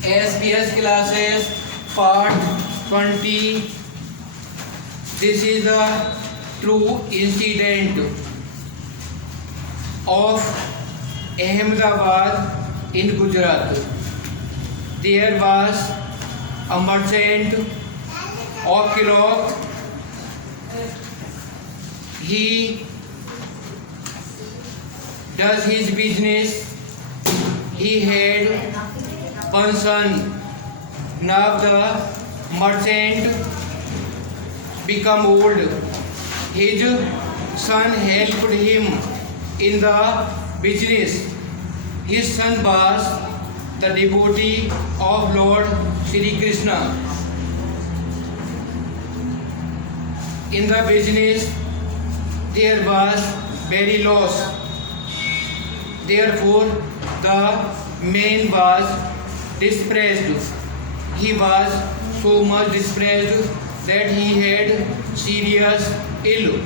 SPS classes part 20. This is the true incident of Ahmedabad in Gujarat. There was a merchant of cloth. He does his business. He had one son. Now the merchant become old. His son helped him in the business. His son was the devotee of Lord Shri Krishna. In the business there was very loss. Therefore the man was dispraised. He was so much dispraised that he had serious ill.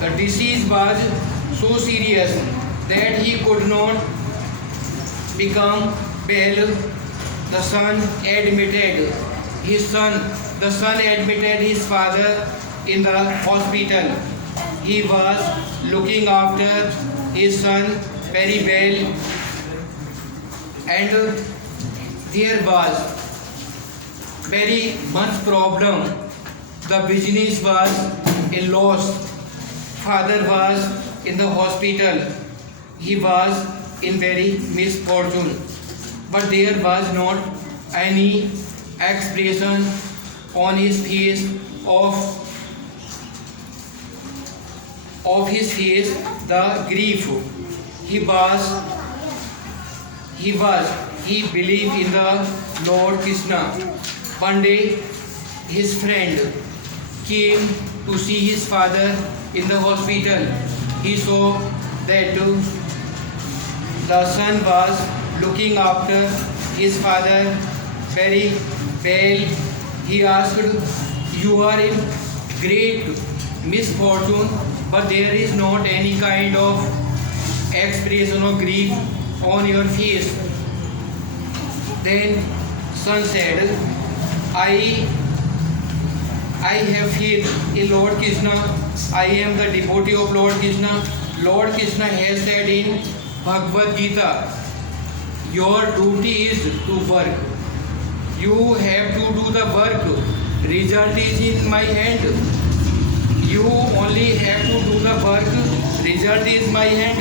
The disease was so serious that he could not become well. The son admitted his father in the hospital. He was looking after his son very well, and there was very much problem. The business was a loss. Father was in the hospital. He was in very misfortune, but there was not any expression on his face of his face the grief. He believed in the Lord Krishna. One day his friend came to see his father in the hospital. He saw that the son was looking after his father very well. He asked, "You are in great misfortune, but there is not any kind of expression of grief on your face." Then son said, I have faith in Lord Krishna. I am the devotee of Lord Krishna. Lord Krishna has said in Bhagavad Gita, your duty is to work. You have to do the work. Result is in my hand. You only have to do the work. Result is my hand.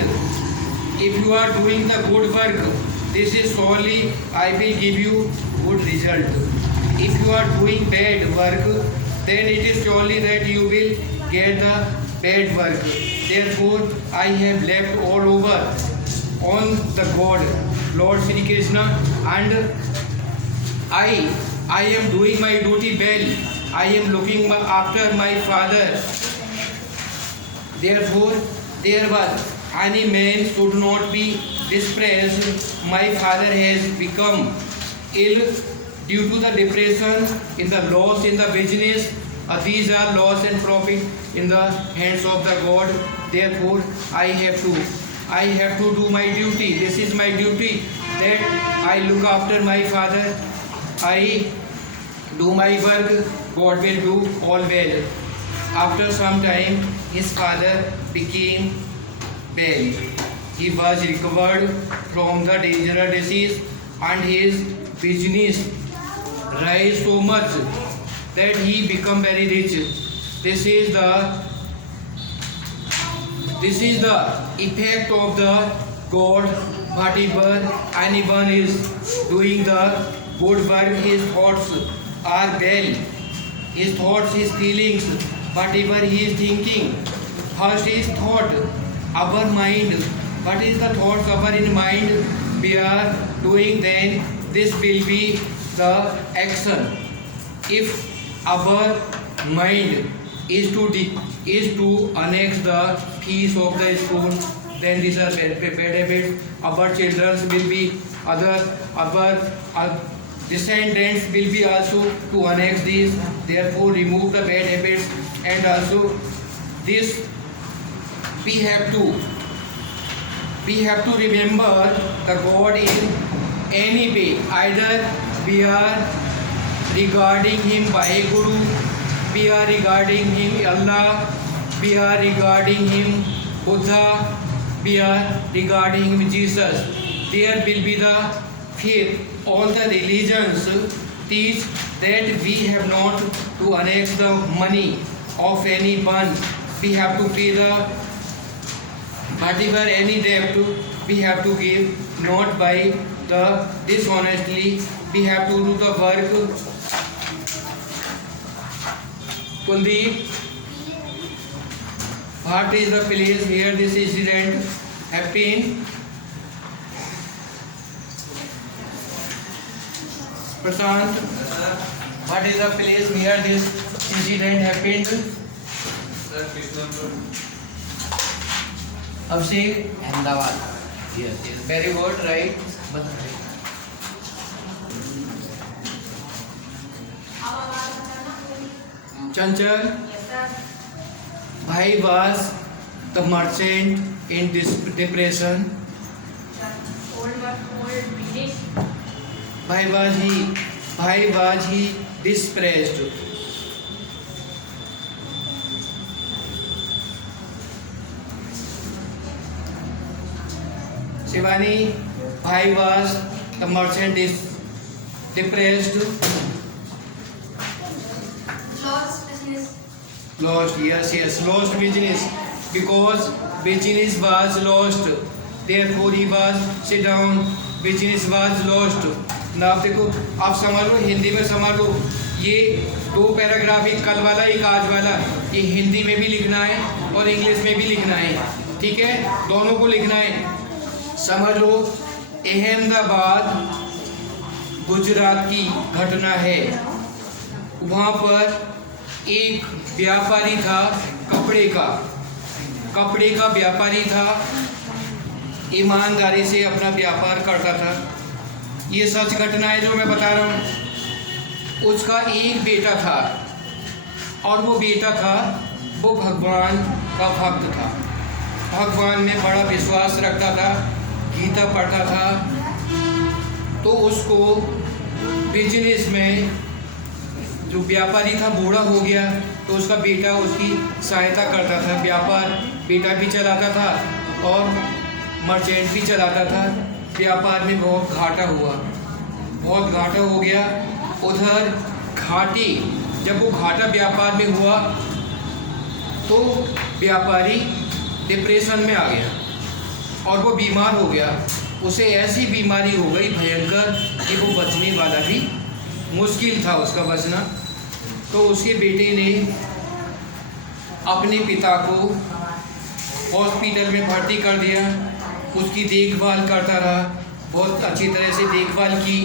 If you are doing the good work, this is surely I will give you good result. If you are doing bad work, then it is surely that you will get the bad work. Therefore, I have left all over on the God, Lord Shri Krishna, and I am doing my duty well. I am looking after my father. Therefore, there was any man should not be dispraised. My father has become ill due to the depression in the loss in the business. These are loss and profit in the hands of the God. Therefore, I have to do my duty. This is my duty, that I look after my father. I do my work. God will do all well. After some time, his father became well. He was recovered from the dangerous disease, and his business rise so much that he become very rich. This is the effect of the God. Whatever anyone is doing the good work, his thoughts are well. His thoughts, his feelings, whatever he is thinking, first is thought, our mind. What is the thoughts of our mind we are doing, then this will be the action. If our mind is to annex the piece of the spoon, then these are bad habits. Our children will be our descendants will be also to annex these. Therefore, remove the bad habits, and also this we have to remember the God in any way. Either we are regarding him by Guru, we are regarding him Allah, we are regarding him Buddha, we are regarding him Jesus. There will be the faith. All the religions teach that we have not to annex the money of anyone. We have to pay the whatever any debt we have to give, not by the dishonestly. We have to do the work. Kuldeep, what is the place where this incident happened? Prashant, what is the place where this incident happened? Abhishek, Ahmedabad. yes, very good, right? Chanchal, Bhai was the merchant in this depression. Why was he depressed? Shivani, why was the merchant is depressed? Lost business. Lost, yes, lost business. Because business was lost. Therefore he was sit down. Business was lost. ना आप देखो, आप समझ लो, हिंदी में समझ लो, ये दो paragraph, एक कल वाला एक आज वाला, ये हिंदी में भी लिखना है और इंग्लिश में भी लिखना है, ठीक है, दोनों को लिखना है। समझ लो, अहमदाबाद गुजरात की घटना है। वहाँ पर एक व्यापारी था, कपड़े का व्यापारी था, ईमानदारी से अपना व्यापार करता था। ये सच घटना है जो मैं बता रहा हूँ। उसका एक बेटा था और वो बेटा था, वो भगवान का भक्त था, भगवान में बड़ा विश्वास रखता था, गीता पढ़ता था। तो उसको बिजनेस में, जो व्यापारी था बूढ़ा हो गया, तो उसका बेटा उसकी सहायता करता था। व्यापार बेटा भी चलाता था और मर्चेंट भी चलाता था। व्यापार में बहुत घाटा हो गया। उधर घाटी, जब वो घाटा व्यापार में हुआ तो व्यापारी डिप्रेशन में आ गया और वो बीमार हो गया। उसे ऐसी बीमारी हो गई भयंकर कि वो बचने वाला भी मुश्किल था उसका बचना। तो उसके बेटे ने अपने पिता को हॉस्पिटल में भर्ती कर दिया, उसकी देखभाल करता रहा, बहुत अच्छी तरह से देखभाल की,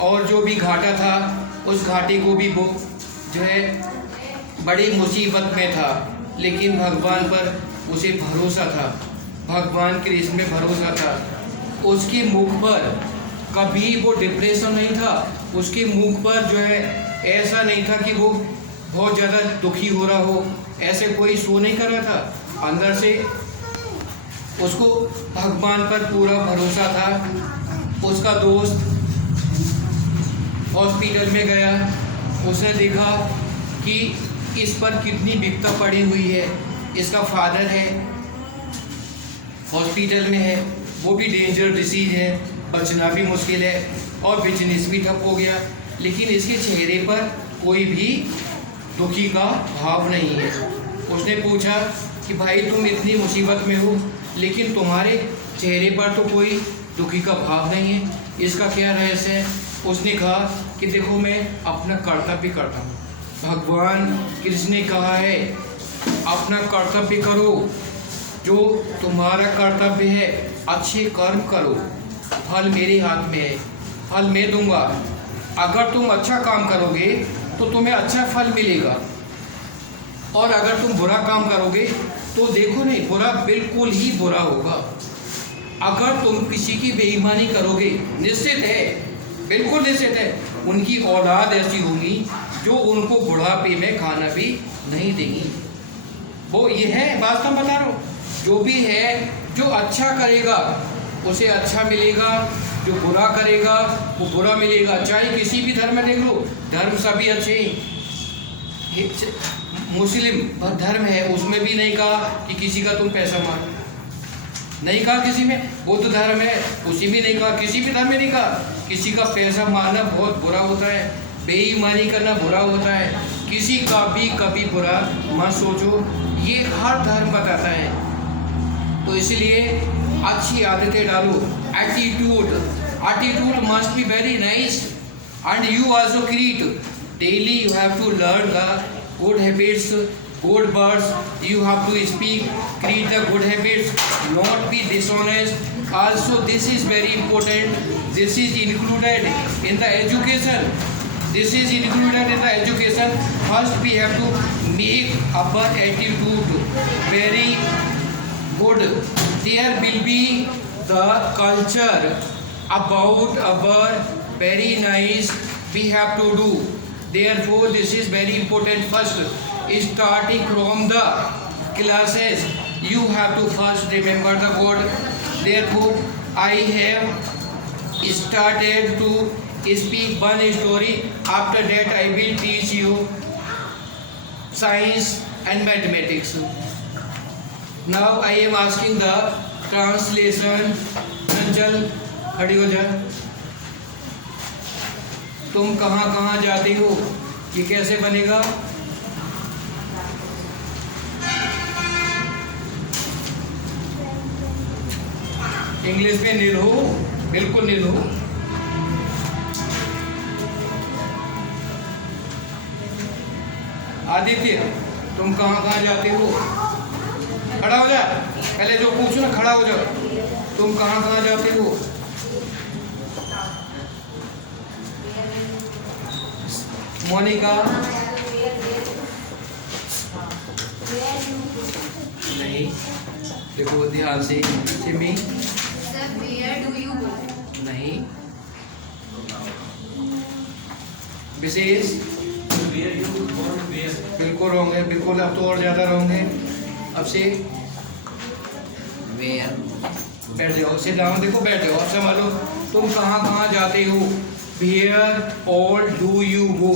और जो भी घाटा था उस घाटे को भी वो जो है बड़ी मुसीबत में था, लेकिन भगवान पर उसे भरोसा था, भगवान कृष्ण में भरोसा था। उसके मुख पर कभी वो डिप्रेशन नहीं था, उसके मुख पर जो है ऐसा नहीं था कि वो बहुत ज़्यादा दुखी हो रहा हो, ऐसे कोई शो नहीं कर रहा था। अंदर से उसको भगवान पर पूरा भरोसा था। उसका दोस्त हॉस्पिटल में गया, उसने देखा कि इस पर कितनी बिपता पड़ी हुई है। इसका फादर है, हॉस्पिटल में है, वो भी डेंजर डिसीज है, बचना भी मुश्किल है और बिजनेस भी ठप हो गया, लेकिन इसके चेहरे पर कोई भी दुखी का भाव नहीं है। उसने पूछा कि भाई तुम इतनी मुसीबत में हो, लेकिन तुम्हारे चेहरे पर तो कोई दुखी का भाव नहीं है, इसका क्या रहस्य है? उसने कहा कि देखो मैं अपना कर्तव्य करता हूँ, भगवान कृष्ण ने कहा है अपना कर्तव्य करो, जो तुम्हारा कर्तव्य है अच्छे कर्म करो, फल मेरे हाथ में है, फल मैं दूंगा। अगर तुम अच्छा काम करोगे तो तुम्हें अच्छा फल मिलेगा, और अगर तुम बुरा काम करोगे तो देखो नहीं, बुरा बिल्कुल ही बुरा होगा। अगर तुम किसी की बेईमानी करोगे, निश्चित है, बिल्कुल निश्चित है, उनकी औलाद ऐसी होगी जो उनको बुढ़ापे में खाना भी नहीं देंगी। वो ये है, वास्तव बता रहा हूँ, जो भी है जो अच्छा करेगा उसे अच्छा मिलेगा, जो बुरा करेगा वो बुरा मिलेगा। चाहे किसी भी धर्म में देख लो, धर्म सभी अच्छे हैं। मुस्लिम धर्म है, उसमें भी नहीं कहा कि किसी का तुम पैसा मारो, नहीं कहा किसी में। बुद्ध धर्म है, उसी में नहीं कहा, किसी भी धर्म में नहीं कहा किसी का पैसा मारना बहुत बुरा होता है, बेईमानी करना बुरा होता है, किसी का भी कभी बुरा मत सोचो, ये हर धर्म बताता है। तो इसलिए अच्छी आदतें डालो। Attitude must be very nice and you also create daily. You have to learn the good habits, good words. You have to speak, create the good habits, not be dishonest. Also, this is very important. This is included in the education. This is included in the education. First, we have to make our attitude very good. There will be the culture about our very nice we have to do. Therefore, this is very important. First, starting from the classes, you have to first remember the God. Therefore, I have started to speak one story. After that, I will teach you science and mathematics. Now I am asking the translation. चंचल खड़ी हो जा। तुम कहाँ कहाँ जाते हो, ये कैसे बनेगा? इंग्लिश में नील हो, बिल्कुल नील हो। आदित्य, तुम कहाँ कहाँ जाते हो? खड़ा हो जा, पहले जो पूछो ना खड़ा हो जाओ। तुम कहाँ कहाँ जाते हो? मोनिका नहीं, देखो ध्यान से। Simi Sir, where do you go? नहीं। विशेष बिल्कुल रॉन्ग है, बिल्कुल। अब तो और ज्यादा रॉन्ग है। अब से बैठ जाओ, सिट डाउन। देखो बैठ जाओ। अब संभालो। तुम कहाँ कहाँ जाते हो? Where all do you go?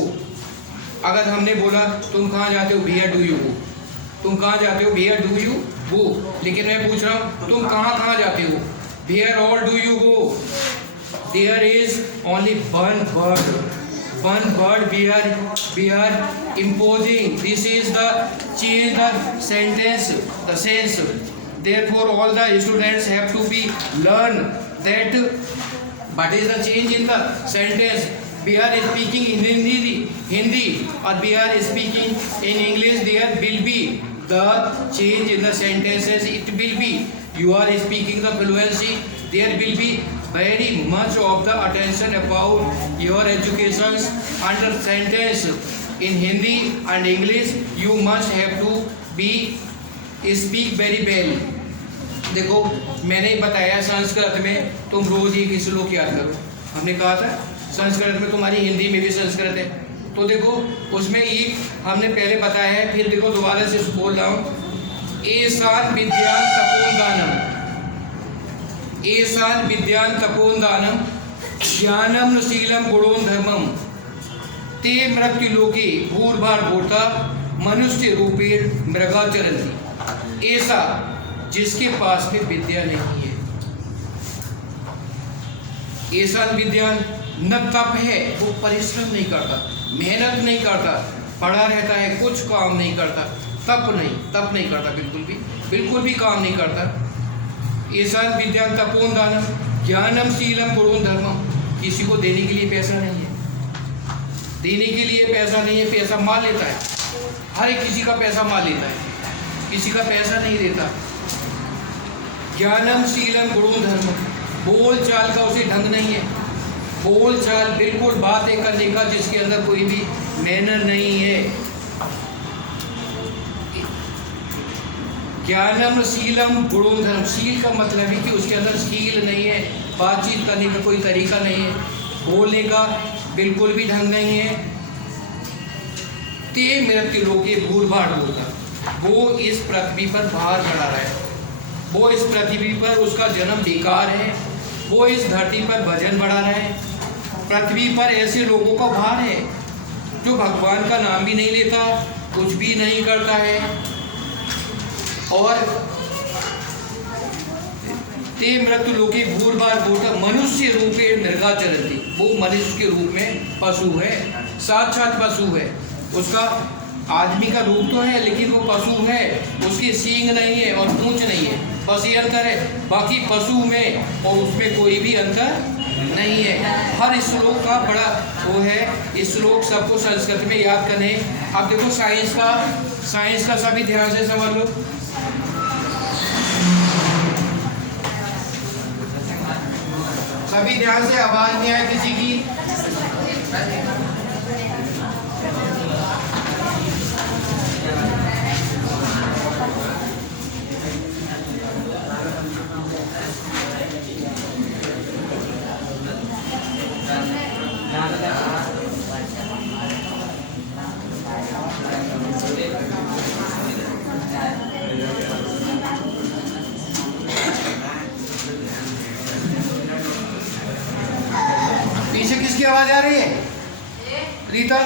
अगर हमने बोला तुम कहाँ जाते हो, Where do you go? तुम कहाँ जाते हो, Where do you go? लेकिन मैं पूछ रहा हूँ तुम कहाँ कहाँ जाते हो, Where all do you go? There is only one word we are imposing. This is the change the sentence, the sense. Therefore, all the students have to be learn that what is the change in the sentence. We are speaking in Hindi or we are speaking in English. There will be the change in the sentences. It will be you are speaking the fluency. There will be very much of the attention about your education under sentence in Hindi and English. You must have to be speak very well. देखो मैंने बताया संस्कृत में तुम रोज एक श्लोक याद करो। हमने कहा था संस्कृत में, तुम्हारी हिंदी में भी संस्कृत है, तो देखो उसमें एक हमने पहले बताया है। फिर देखो दोबारा से बोल रहा हूँ। एसान विद्यान तपोन दानम, एसान विद्यान तपोन दानम, ज्ञानम शीलम गुणोन धर्मम, ते मृत्यु लोके भूर्भार भूता मनुष्य रूपेण मृगाचरन्ति। ऐसा जिसके पास में विद्या नहीं है। ऐसा विद्यान न तप है, वो परिश्रम नहीं करता, मेहनत नहीं करता, पढ़ा रहता है, कुछ काम नहीं करता। तप नहीं करता, बिल्कुल भी काम नहीं करता। ऐसा विद्यान तपोन दानम, ज्ञानम शीलम गुणोन धर्मम। किसी को देने के लिए पैसा नहीं है, देने के लिए पैसा नहीं है, पैसा मार लेता है। हर एक किसी का पैसा मार लेता है, किसी का पैसा नहीं देता। ज्ञानम शीलम गुणोन धर्मम, बोल चाल का उसे ढंग नहीं है। बोल चाल बिल्कुल बातें करने का जिसके अंदर कोई भी मैनर नहीं है। ज्ञानम शीलम गुणोन धर्म, शील का मतलब है कि उसके अंदर शील नहीं है, बातचीत करने का कोई तरीका नहीं है, बोलने का बिल्कुल भी ढंग नहीं है। ते मृत्यु लोके भूर्भार बोलता, वो इस पृथ्वी पर बाहर चढ़ा रहा है। वो इस पृथ्वी पर उसका जन्म बेकार है, वो इस धरती पर वजन बढ़ा रहा है। पृथ्वी पर ऐसे लोगों का भार है जो भगवान का नाम भी नहीं लेता, कुछ भी नहीं करता है। और ते मृत लोके भूर्भार भूत मनुष्य रूपे मृगा चरती, वो मनुष्य के रूप में पशु है, साक्षात पशु है। उसका आदमी का रूप तो है लेकिन वो पशु है, उसके सींग नहीं है और पूंछ नहीं है, बस ये अंतर है। बाकी पशु में और उसमें कोई भी अंतर नहीं है। हर श्लोक का बड़ा वो है, इस श्लोक सबको संस्कृत में याद करने। अब देखो साइंस का सभी ध्यान से समझ लो। सभी ध्यान से, आवाज नहीं आए किसी की। पीछे किसकी आवाज आ रही है? रीता।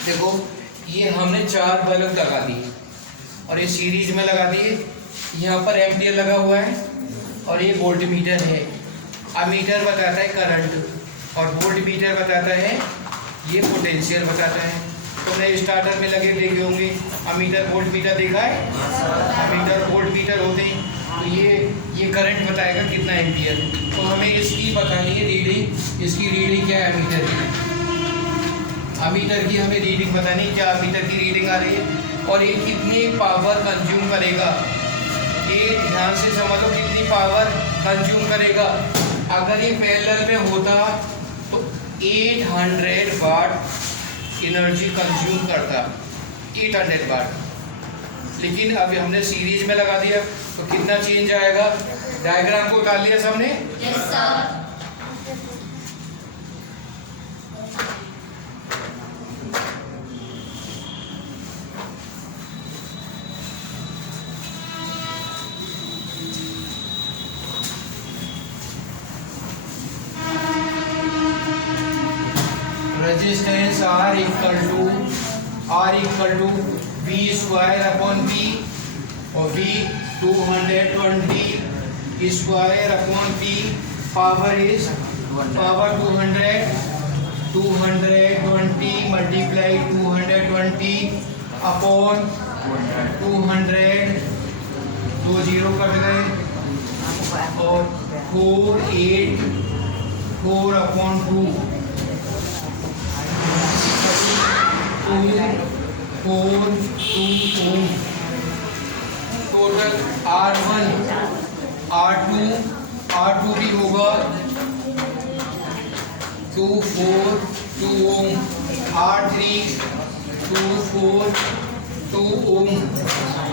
देखो ये हमने 4 बल्ब लगा दिए और ये सीरीज में लगा दिए। यहाँ पर एम्पियर लगा हुआ है और ये वोल्ट मीटर है। अमीटर बताता है करंट और वोल्ट मीटर बताता है ये पोटेंशियल बताता है। तुमने स्टार्टर में लगे देखे होंगे, अमीटर वोल्ट मीटर देखा है? अमीटर वोल्ट मीटर होते हैं। तो ये करंट बताएगा कितना एम्पियर। तो हमें इसकी बतानी है रीडिंग। इसकी रीडिंग क्या है अमीटर की? अमीटर की हमें रीडिंग बतानी है, क्या अमीटर की रीडिंग आ रही है और ये कितनी पावर कंज्यूम करेगा। ये ध्यान से समझ लो कितनी पावर कंज्यूम करेगा। अगर ये पैरेलल में होता तो 800 वाट एनर्जी कंज्यूम करता, 800 वाट। लेकिन अब हमने सीरीज में लगा दिया तो कितना चेंज आएगा? डायग्राम को उतार लिया सबने? Yes sir. Resistance R equal to V square upon V और V 220 square upon P। Power is power 220 multiply 220 upon 200, 2 zero cut गए और 4 upon 2 4 2 ohm. Total R1 R2 भी होगा 2 4 2 ohm. R3 2 4 2 ohm.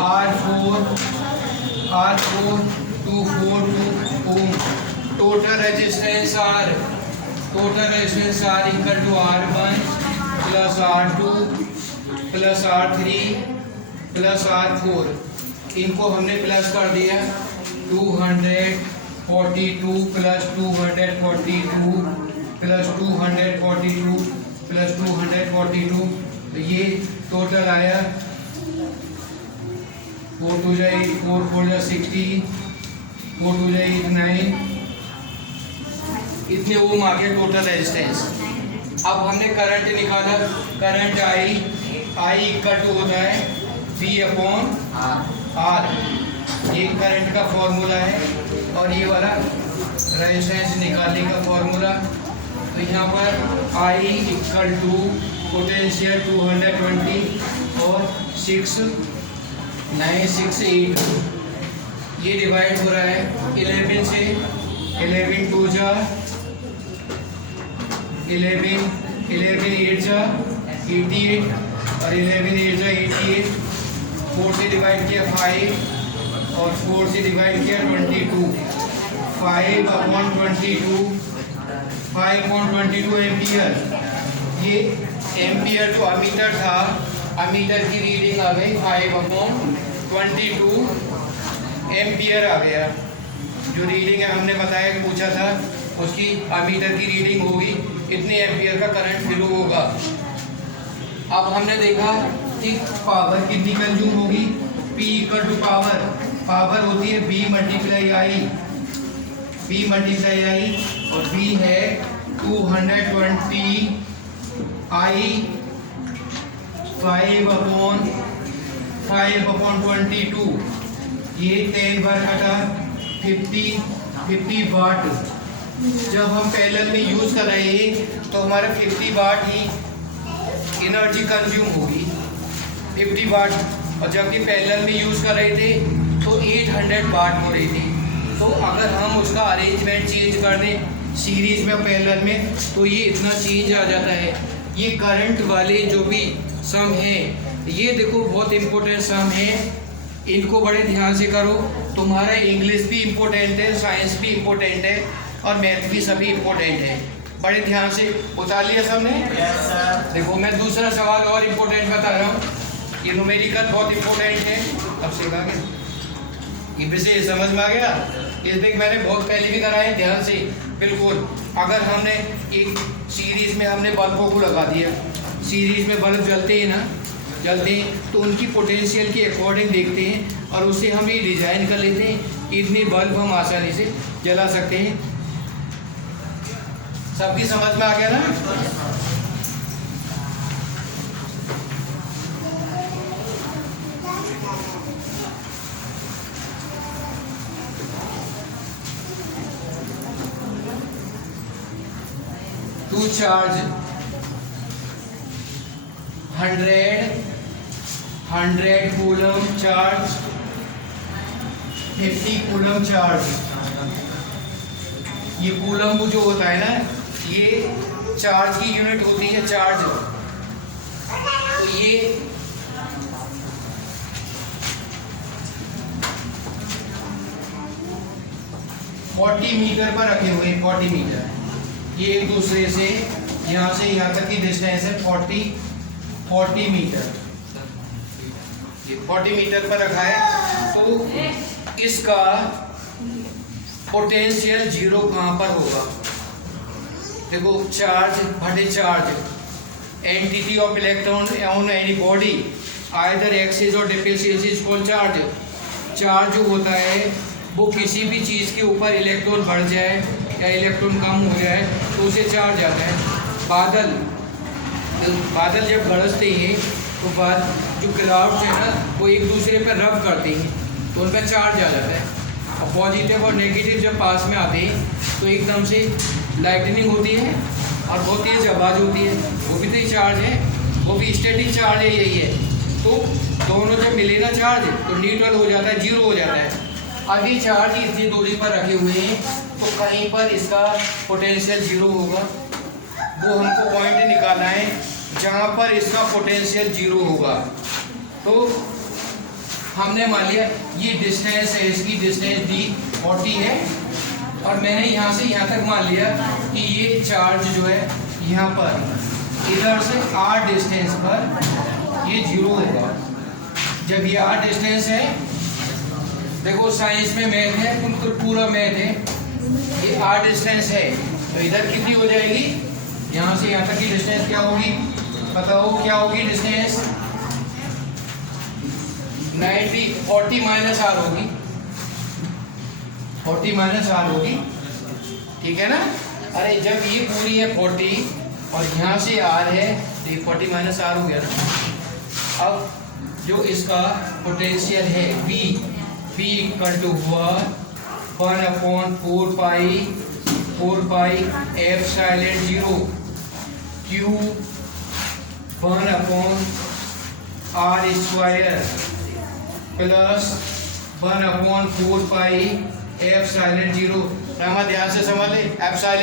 R4 2 4 2 ohm. Total resistance R equal to R1 plus R2 plus R3 plus R4। इनको हमने plus कर दिया 242 plus 242 plus 242 plus 242। तो ये टोटल आया 4 2 जा 8, 4 4 जा 16, 4 2 जा 8 9, इतने ओम आ गया टोटल रेजिस्टेंस। अब हमने करंट निकाला, करंट आई इक्वल टू होता है V अपॉन R। ये करंट का फॉर्मूला है और ये वाला रेजिस्टेंस निकालने का फॉर्मूला। तो यहाँ पर I इक्वल टू पोटेंशियल 220 और 6 9 6 8, ये डिवाइड हो रहा है 11 से। 11 2 जा 11, 11 8 जा 88 और 11 8 जा 88, 4 से डिवाइड किया 5 और 4 से डिवाइड किया 22, 5 अपॉन 22, 5 अपॉन 22 एम्पियर। ये एम्पियर जो अमीटर था, अमीटर की रीडिंग आ गई 5 अपॉन 22 एम्पियर आ गया। जो रीडिंग है हमने बताया कि पूछा था, उसकी अमीटर की रीडिंग होगी, इतने एम्पियर का करंट फ्लो होगा। अब हमने देखा कि पावर कितनी कंज्यूम होगी, P इक्वल टू पावर होती है B multiply I, B multiply I और B है 220 I 5 अपॉन 22, ये 10 बार कटा 50 वाट। जब हम पैरेलल में यूज़ कर रहे हैं तो हमारा 50 वाट ही एनर्जी कंज्यूम होगी, 50 वाट। और जबकि पैरेलल में यूज़ कर रहे थे तो 800 वाट हो रही थी। तो अगर हम उसका अरेंजमेंट चेंज कर दें सीरीज में पैरेलल में तो ये इतना चेंज आ जाता है। ये करंट वाले जो भी सम है, ये देखो बहुत इम्पोर्टेंट सम है, इनको बड़े ध्यान से करो। तुम्हारा इंग्लिश भी इम्पोर्टेंट है, साइंस भी इम्पोर्टेंट है और मैथ भी सभी इम्पोर्टेंट है। बड़े ध्यान से उतार लिया सबने? Yes sir. देखो मैं दूसरा सवाल और इम्पोर्टेंट बता रहा हूँ, ये न्यूमेरिकल बहुत इम्पोर्टेंट है। अब से कहा गया ये विषय समझ में आ गया? इस देख मैंने बहुत पहले भी कराया, ध्यान से बिल्कुल। अगर हमने एक सीरीज में हमने बल्बों को लगा दिया, सीरीज में बल्ब जलते हैं ना, जलते हैं तो उनकी पोटेंशियल के अकॉर्डिंग देखते हैं और उससे हम ये डिज़ाइन कर लेते हैं, इतने बल्ब हम आसानी से जला सकते हैं। सबकी समझ में आ गया ना? Two charge 100 coulomb charge, 50 coulomb charge. ये कूलम जो होता है ना, ये चार्ज की यूनिट होती है, चार्ज। तो ये मीटर पर रखे हुए हैं, 40 मीटर। ये एक दूसरे से यहाँ से यहाँ तक की डिस्टेंस है 40 मीटर। ये 40 मीटर पर रखा है। तो इसका पोटेंशियल जीरो कहाँ पर होगा? देखो चार्ज बटे charge, entity of electron on any body either axis और differential is called charge. Charge जो होता है वो किसी भी चीज़ के ऊपर इलेक्ट्रॉन बढ़ जाए या इलेक्ट्रॉन कम हो जाए तो उसे चार्ज आता है। बादल जब गरजते हैं तो बाद जो क्लाउड्स है ना, वो एक दूसरे पर रब करते हैं तो उनका चार्ज आ जाता है। और पॉजिटिव और नेगेटिव जब पास में आते हैं तो एकदम से लाइटनिंग होती है और बहुत तेज़ आवाज़ होती है, वो भी तो चार्ज है, वो भी स्टैटिक चार्ज है, यही है। तो दोनों जब मिले ना चार्ज तो न्यूट्रल हो जाता है, जीरो हो जाता है। अब ये चार्ज इतनी दूरी पर रखे हुए हैं तो कहीं पर इसका पोटेंशियल जीरो होगा, वो हमको पॉइंट निकालना है जहाँ पर इसका पोटेंशियल जीरो होगा। तो हमने मान लिया ये डिस्टेंस है, इसकी डिस्टेंस d 40 है और मैंने यहाँ से यहाँ तक मान लिया कि ये चार्ज जो है यहाँ पर इधर से r डिस्टेंस पर ये जीरो होगा। जब ये r डिस्टेंस है, देखो साइंस में मैथ है, बिल्कुल पूरा मैथ है, ये r डिस्टेंस है तो इधर कितनी हो जाएगी? यहाँ से यहाँ तक की डिस्टेंस क्या होगी? बताओ क्या होगी डिस्टेंस? 90 40 माइनस आर होगी, 40 माइनस आर होगी, ठीक है ना। अरे जब ये पूरी है 40 और यहाँ से आर है तो ये 40 माइनस आर हो गया ना। अब जो इसका पोटेंशियल है P इक्वल टू हुआ 1/4 pi epsilon 0 Q 1/r square plus 1/4 pi epsilon 0। Rama ध्यान से समझ ले, एप्सिलॉन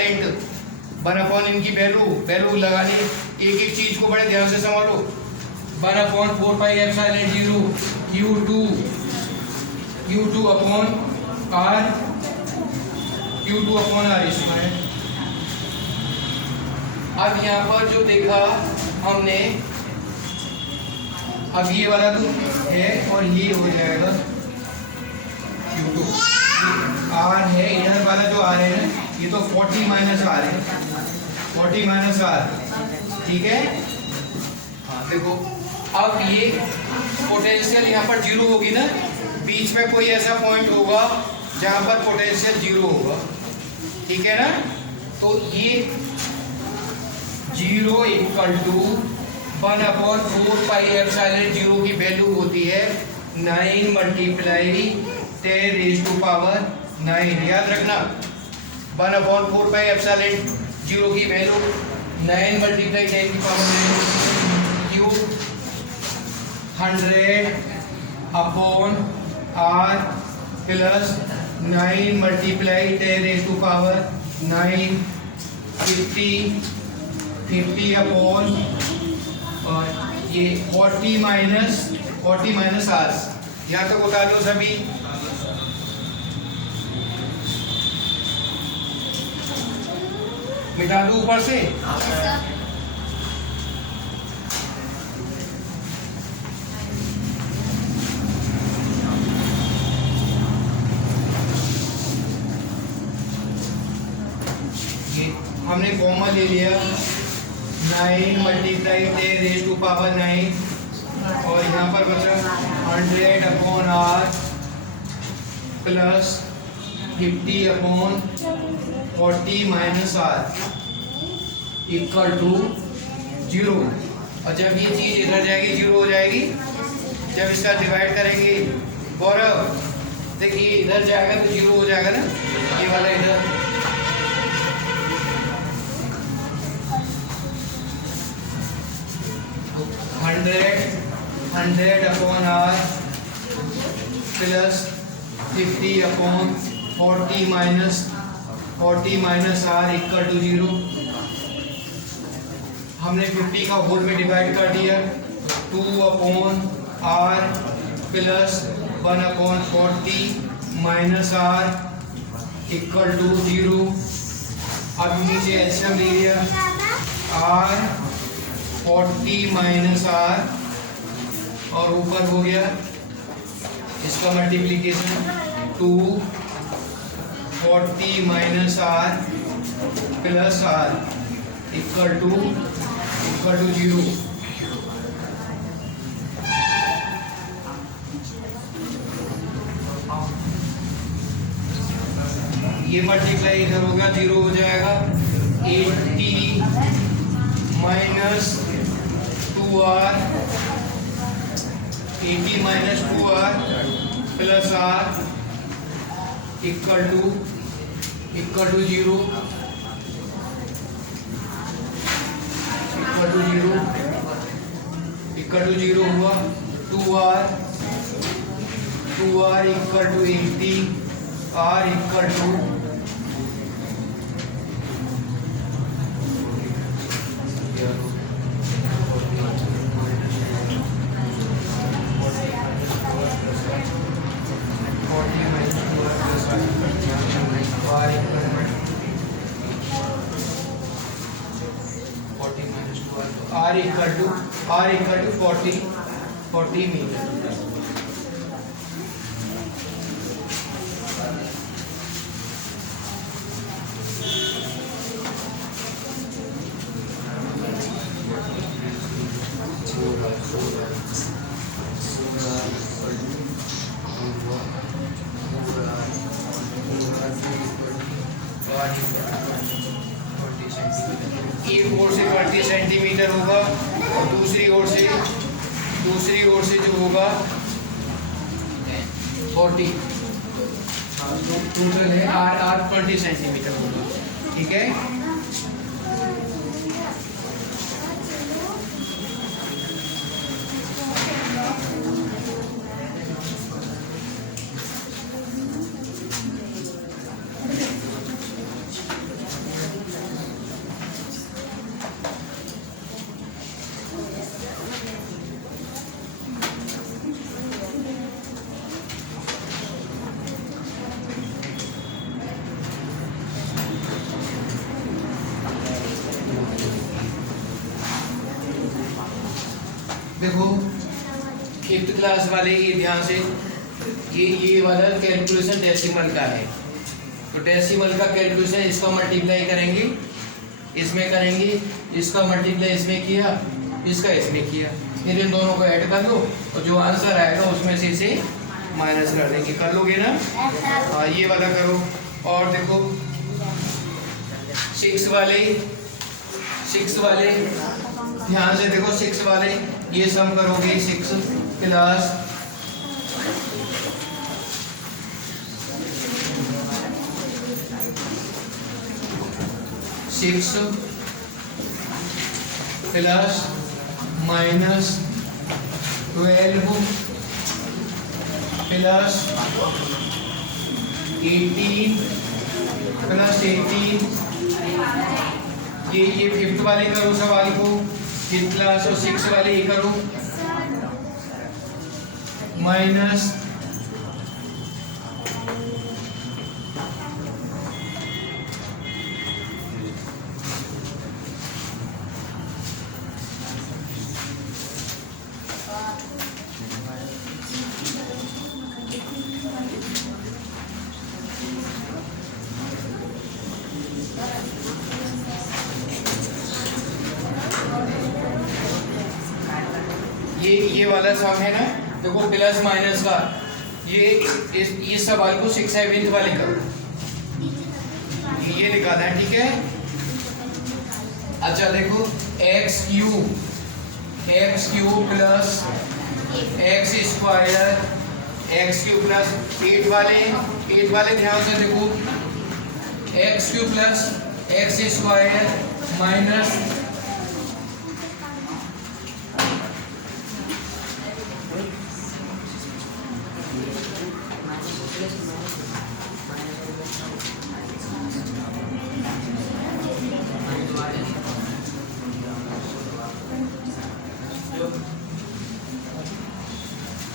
1/, इनकी वैल्यू लगानी, एक एक चीज को बड़े ध्यान से समझ लो। 1/4 pi epsilon 0 Q2 upon R square. अब यहाँ पर जो देखा हमने, अब ये वाला तो है और ये हो जाएगा Q2, R है, इधर वाला जो R है ना, ये तो 40 माइनस R है, 40 माइनस R, ठीक है। हाँ देखो, अब ये पोटेंशियल यहाँ पर 0 होगी ना, बीच में कोई ऐसा पॉइंट होगा जहाँ पर पोटेंशियल 0 होगा, ठीक है ना। तो ये 0 इक्वल टू 1/4 पाई एप्सिलॉन 0 की वैल्यू होती है 9 मल्टीप्लाई 10⁻⁹। याद रखना, 1/4 पाई एप्सिलॉन 0 की value 9 multiply 10⁻⁹ Q 100/r plus 9 multiply 10⁻⁹ 50 upon, और ये 40 माइनस r। यहाँ तक उतार लो सभी। मिटा दो ऊपर से। हमने कॉमन ले लिया, 9 मल्टीप्लाई 10⁻⁹ और यहाँ पर बचा 100/r plus 50/40 minus r equal to 0। और जब ये चीज़ इधर जाएगी 0 हो जाएगी, जब इसका डिवाइड करेंगे गौरव, देखिए इधर जाएगा तो 0 हो जाएगा ना, ये वाला इधर। 100/r plus 50/40 minus r equal to 0। हमने 50 का होल में डिवाइड कर दिया, 2/r plus 1/40 minus r equal to 0। अब नीचे एलसीएम ले लिया, r 40 माइनस r और ऊपर हो गया इसका multiplication 240 minus r plus r equal to 0। ये मल्टीप्लाई इधर होगा, 0 हो जाएगा। 80 minus 2r, 80 minus 2r plus r equal to 0, equal to 0 हुआ। 2r equal to 80, r equal to 40 metre. एक ओर से 20 सेंटीमीटर होगा और दूसरी ओर से जो होगा 40। टोटल है आर 20 सेंटीमीटर होगा, ठीक है। देखो 5th क्लास वाले ये ध्यान से, ये वाला कैलकुलेशन डेसिमल का है, तो डेसिमल का कैलकुलेशन इसका मल्टीप्लाई करेंगे, इसमें करेंगे, इसका मल्टीप्लाई इसमें किया, इसका इसमें किया, फिर इन दोनों को ऐड कर लो और जो आंसर आएगा उसमें से इसे माइनस कर देंगे। कर लोगे ना? हाँ, ये वाला करो। और देखो 6 वाले ध्यान से देखो, 6 वाले ये सम करोगे, 6 plus 6 plus minus 12 plus 18 plus 18, ये 5th वाले करो सवाल को, 5th क्लास और 6 वाले ये करो, माइनस ये वाला सम है ना, देखो प्लस माइनस का, इस सवाल को 6 7th वाले करो, ये निकालना है, ठीक है। अच्छा देखो x cube plus x square plus 8 वाले ध्यान से देखो, x cube plus x square minus